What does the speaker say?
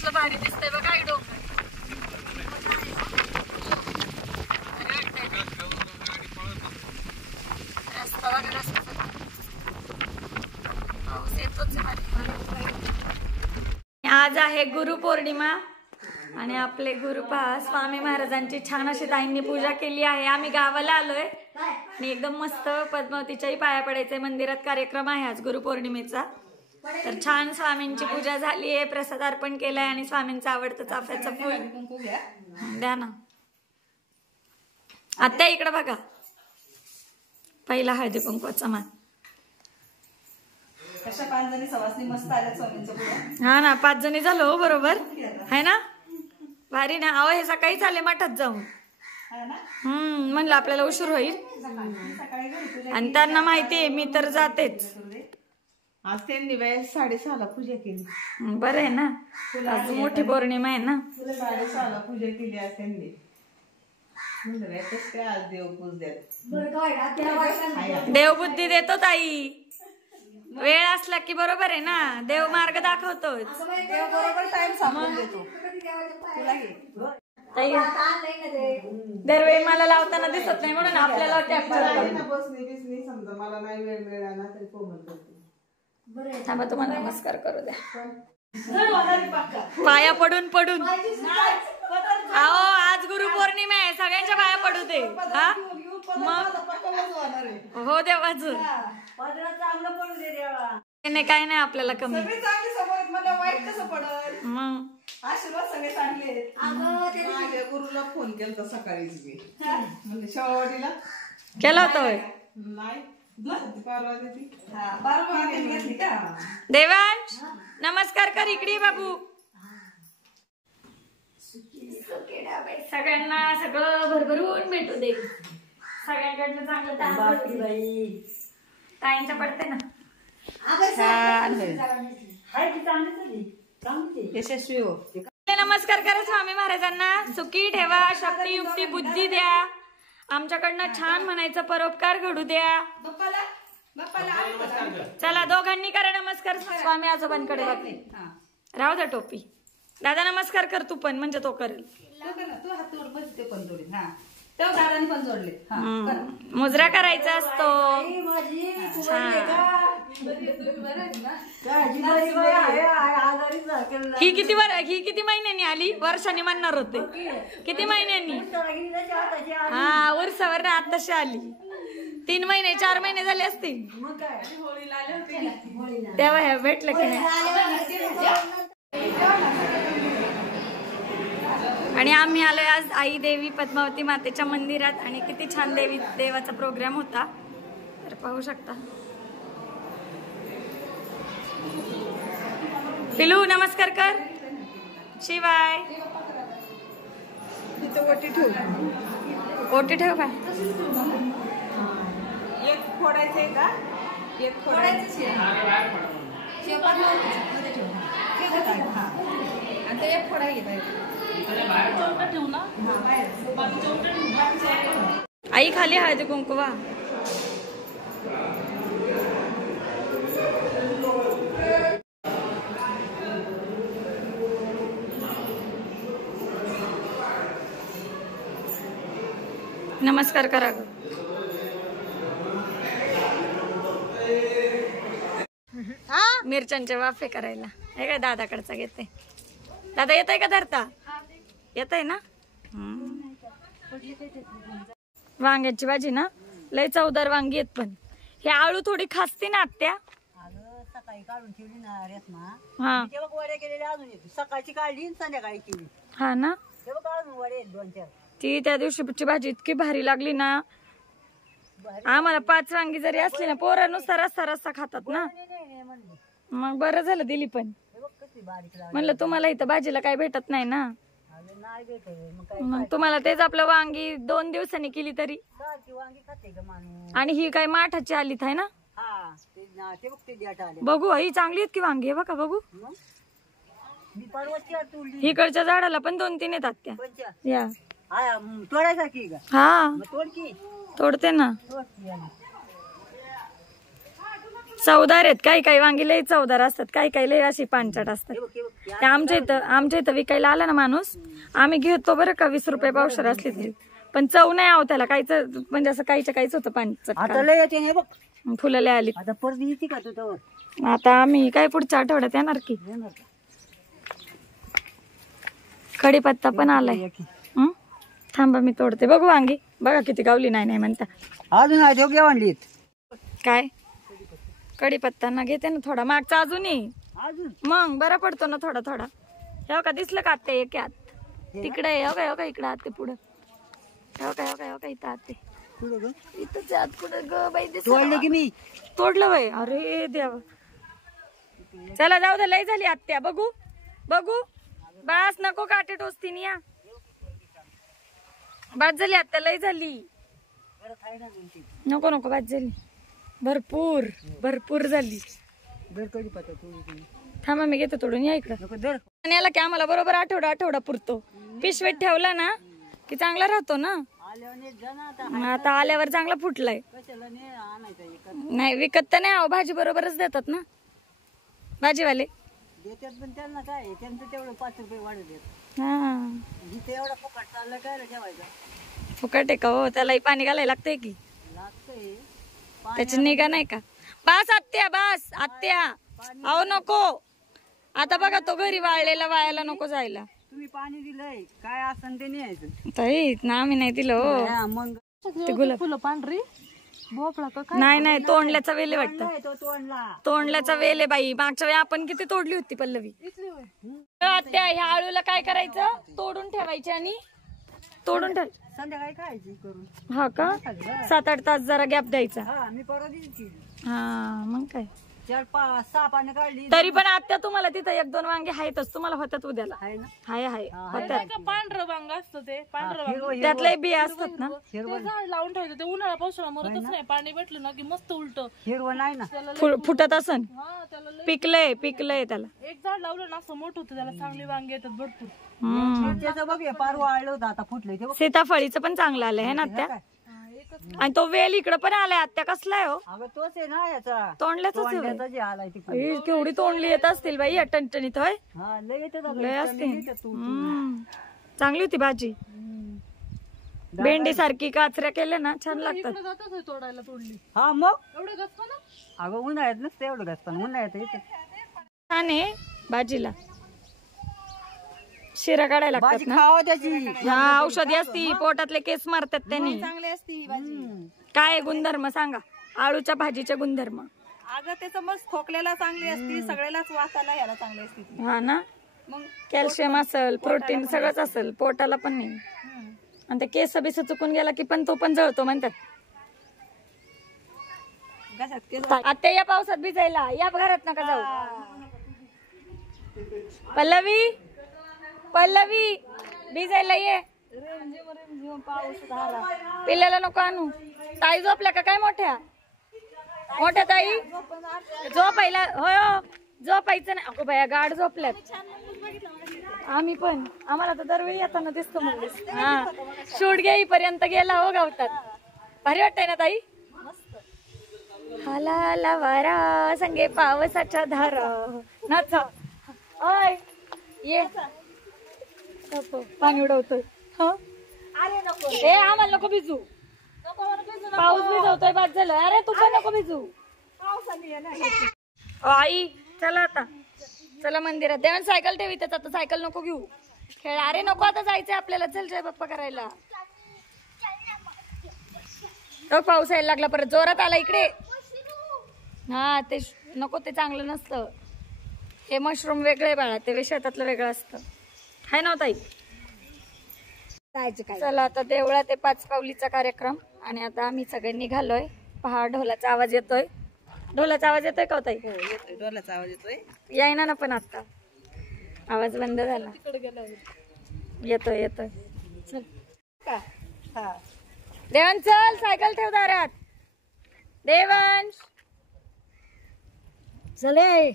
कसलं भारी दिसतंय बघ काय डोंगर. रस्ता वगैरे पाऊस येतोच आहे. आज आहे गुरुपौर्णिमा आणि आपले गुरुपा स्वामी महाराजांची छान अशी ताईंनी पूजा केली आहे. आम्ही गावाला आलोय आणि एकदम मस्त पद्मावतीच्याही पाया पडायचे. मंदिरात कार्यक्रम आहे आज गुरुपौर्णिमेचा. तर छान स्वामींची पूजा झाली आहे, प्रसाद अर्पण केलाय आणि स्वामींचं आवडतं चाफ्याचं फूल द्या ना. आत्या इकडे बघा, पहिला हळदी कुंकवाचा मान. हा ना, 5 जणी झालो बरोबर आहे ना. भारी ना. अहो हे सकाळीच आले मठात जाऊन. म्हणलं आपल्याला उशीर होईल आणि त्यांना माहितीये मी तर जातेच. आज त्यांनी 6:30ला पूजा केली. बरं आहे ना, आज मोठी पौर्णिमा आहे ना. 6:30ला पूजा केली आज त्यांनी. आज देवपूज द्या. देवबुद्धी देतो ताई, वेळ असला की बरोबर आहे ना. देव मार्ग दाखवतो. दरवेळी मला लावताना दिसत नाही म्हणून आपल्याला समजा मला नाही वेळ मिळाला तरी कोमल करते. थांबा तुम्हाला नमस्कार करू द्या. पाया पडून पडून. अहो आज गुरुपौर्णिमा आहे, सगळ्यांच्या पाया पडू दे. हा मग हो देवाचं नाही काय नाही आपल्याला कमी. मग माझ्या गुरुला फोन केला सकाळीच मी म्हणजे शेवाडीला केला होता होय. नाही देवांश नमस्कार कर इकडे बाबू. सगळ्यांना सगळं भरभरून भेटू दे. सगळ्यांकडनं चांगलं ताईंच्या पडते ना. यशस्वी हो. नमस्कार करा स्वामी महाराजांना. सुखी ठेवा, शक्ती युक्ती बुद्धी द्या. आमच्याकडनं छान म्हणायचं, परोपकार घडू द्या. चला दोघांनी करा नमस्कार. स्वामी आजोबांकडे बघते. राहू द्या टोपी. दादा नमस्कार कर तू पण, म्हणजे तो करेल. मुजरा करायचा असतो. ही किती महिन्यांनी आली? वर्षांनी म्हणणार होते. किती महिन्यांनी? हा उरसावर आताशी आली. 3 महिने 4 महिने झाले असतील तेव्हा भेटलं की नाही. आणि आम्ही आलोय आज आई देवी पद्मावती मातेच्या मंदिरात आणि किती छान देवाचा प्रोग्राम होता. तर पाहू शकता. पिलू नमस्कार कर. शिवाय ओटी ठेव काय. एक फोडायचंय का? एक फोडायचं आणि ते एक फोडायला आई खाली हळदी कुंकवा. नमस्कार करा. मिरच्यांचे वाफे करायला हे काय दादाकडचा घेते. दादा येत आहे का धरता? येत आहे ना. वांग्याची भाजी ना, लय चवदार वांगी आहेत. पण हे आळू थोडी खासते ना आत्या. सकाळी काढून ठेवली ना रेसमा. हा वड्या केलेल्या अजून येतो. सकाळची काढली संध्याकाळी केली. हा ना. काढून वडे 2-4. ती त्या दिवशीची भाजी इतकी भारी लागली ना. आम्हाला 5 वांगी जरी असली ना, पोरानुसार रस्सा रस्सा खातात ना. मग बरं झालं दिली. पण म्हणलं तुम्हाला इथं भाजीला काही भेटत नाही ना. मग तुम्हाला तेच आपलं वांगी 2 दिवसांनी केली तरी. आणि ही काय माठाची आलीत आहे ना. बघू ही चांगली आहेत की वांगी. हे बघा बघू. इकडच्या झाडाला पण 2-3 येतात त्या. या तोडायसारखी का? हा तोडते ना. चवदार आहेत, काही काही वांगी लई चवदार असतात, काही काही लई अशी पानचट असतात. ते आमच्या इथं विकायला आला ना माणूस, आम्ही घेतो बरं का 20 रुपये पावशेर असली तरी, पण चव नाही आव त्याला, काहीच म्हणजे असं काहीच होतं पानचट. आता लय येते हे बघ, फुलं लय आली. आता परत येते का तू तर आता आम्ही काय पुढच्या आठवड्यात येणार की. येणार का? कढीपत्ता पण आलाय. थांबा मी तोडते. बघू वांगी, बघा किती गावली. नाही म्हणता अजून आहे ते आणलीत काय. कढीपत्ता ना घेते ना थोडा, मागचा अजूनही अजून मग बरा पडतो ना थोडा थोडा. हे का दिसलं का ते एक आत तिकडे, हो का इकडे आत ते पुढं, हो का इथं आत ते इथं आत पुढे ग बाई तोडलं की मी तोडलं बाई. अरे देवा, चला जाऊ दे, लय झाली आत्या. बघू बस, नको काटे टोचतीन या. बाद झाली आत्या, लय झाली. नको बाद झाली, भरपूर झाली. थांबा मी घेतो तोडून, या इकडं. याला की आम्हाला बरोबर आठवडा पुरतो. पिशवीत ठेवला ना की चांगला राहतो ना. आता आल्यावर चांगला फुटलाय. नाही विकत तर नाही, भाजी बरोबरच देतात ना भाजीवाले. देतात पण त्यांना काय, त्यांचं तेवढं 5 रुपये वाढत देत. हा इथे एवढा फुकट चाललं काय रे ठेवायचा. फुकट आहे का हो, त्यालाही पाणी घालायला लागतंय की. लागतंय त्याची निगा नाही का. बस आत्या अहो नको. आता बघा तो घरी वाळलेला वायाला नको जायला. तुम्ही पाणी दिलंय काय असं ते न्यायचं ताई ना, आम्ही नाही दिलं हो. हा, मग ते गुलाब फुलं पांढरी भोपळा का नाही तोंडल्याचा वेल आहे वाटतं. तो तोडला तोंडल्याचा वेल आहे बाई. मागच्या वेळी आपण किती तोडली होती पल्लवी. आत्या ह्या आळूला काय करायचं, तोडून ठेवायची आणि तोडून ठेव. संध्याकाळी खायची करून. हा का, 7-8 तास जरा गॅप द्यायचा. हा मी परवा दिली हा मग काय. 4-5-6 पानं काढली तरी पण आत्या तुम्हाला तिथं 1-2 वांगे आहेतच, तुम्हाला होतात उद्याला. आहे ना. हाय होतात. पांढरं वांग असतं ते पांढरं त्यातले बिया असतात ना. ते झाड लावून ठेवतं, ते उन्हाळा पावसाळा मरतच नाही. पाणी भेटलं ना की मस्त उलट हिरवं नाही ना. फुटत असन. हा त्याला पिकलंय त्याला. एक झाड लावलं ना असं मोठं होतं, त्याला चांगली वांगे येतात भरपूर. त्याचं बघ हे पार वाळलं होतं, आता फुटलंय ते बघ. सीताफळीचं पण चांगलं आलंय है ना आत्या. आणि तो वेल इकडं पण आलाय आत्या. कसलाय हो, अगं तोच आहे ना याचा तोंडल्याच तोंड्याचा जे आलाय तिकडे. केवढी तोंडली येत असतील बाई या टणटणीत. होय हा लय येते ना, लय असते. येते तू. चांगली होती भाजी. भेंडी सारखी काचऱ्या केल्या ना छान लागतात. जातच आहे तोडायला, तोडली हा मग एवढं गचपा ना. अगं उन्हाळ्यात नसतं एवढं घास, पण उन्हाळ्यात येते. छान आहे भाजीला. शिरा काढायला लागतात भाजी ना. खावा त्याची. हा औषधी असती, पोटातले केस मारतात त्यांनी. चांगली असते ही भाजी. काय गुणधर्म सांगा आळूच्या भाजीचे गुणधर्म. अगं त्याचं मस्त खोकल्याला चांगली असती, सगळ्यालाच वाचायला याला चांगली असती ती. हा ना, मग कॅल्शियम असेल, प्रोटीन सगळंच असेल, पोटाला पण नाही. आणि ते केस बिस चुकून गेला की पण तो पण जळतो म्हणतात. आता या पावसात भिजायला या, घरात नका जाऊ. पल्लवी भिजायला ये. पिल्ल्याला नको आणू. ताई झोपल्या का काय मोठ्या ताई झोपायला. होय झोपायचं नाही. अगो बाया गाड झोपल्यात. आम्ही पण, आम्हाला तर दरवेळी येताना दिसतो. मग हा शूट घेईपर्यंत गेला हो गावतात. भारी वाटतंय ना ताई. हाला वारा संगे पावसाच्या धारा नाचा. ओय ये पाणी उडवतोय. ए आम्हाला नको भिजू. पाऊस भिजवतोय बाद झालं. अरे तू पण नको भिजू. आई चला आता, चला मंदिरात. देवान सायकल ठेवी त्यात, आता सायकल नको घेऊ. खेळ. अरे नको आता जायचंय आपल्याला. चल जय बाप्पा करायला. पाऊस यायला लागला परत, जोरात आला इकडे. हा ते नको, ते चांगलं नसतं. हे मशरूम वेगळे बाळा, ते शेतातलं वेगळं असतं. हाय ना ताई. चला आता देवळात ते 5 पावलीचा कार्यक्रम. आणि आता आम्ही सगळे निघालोय. पहा ढोलाचा आवाज येतोय. ढोलाचा आवाज येतोय का ताई? ढोलाचा आवाज येतोय. यायना ना पण आता आवाज बंद झाला. येतोय चल देवान, चल सायकल ठेव दारात. देवांश चले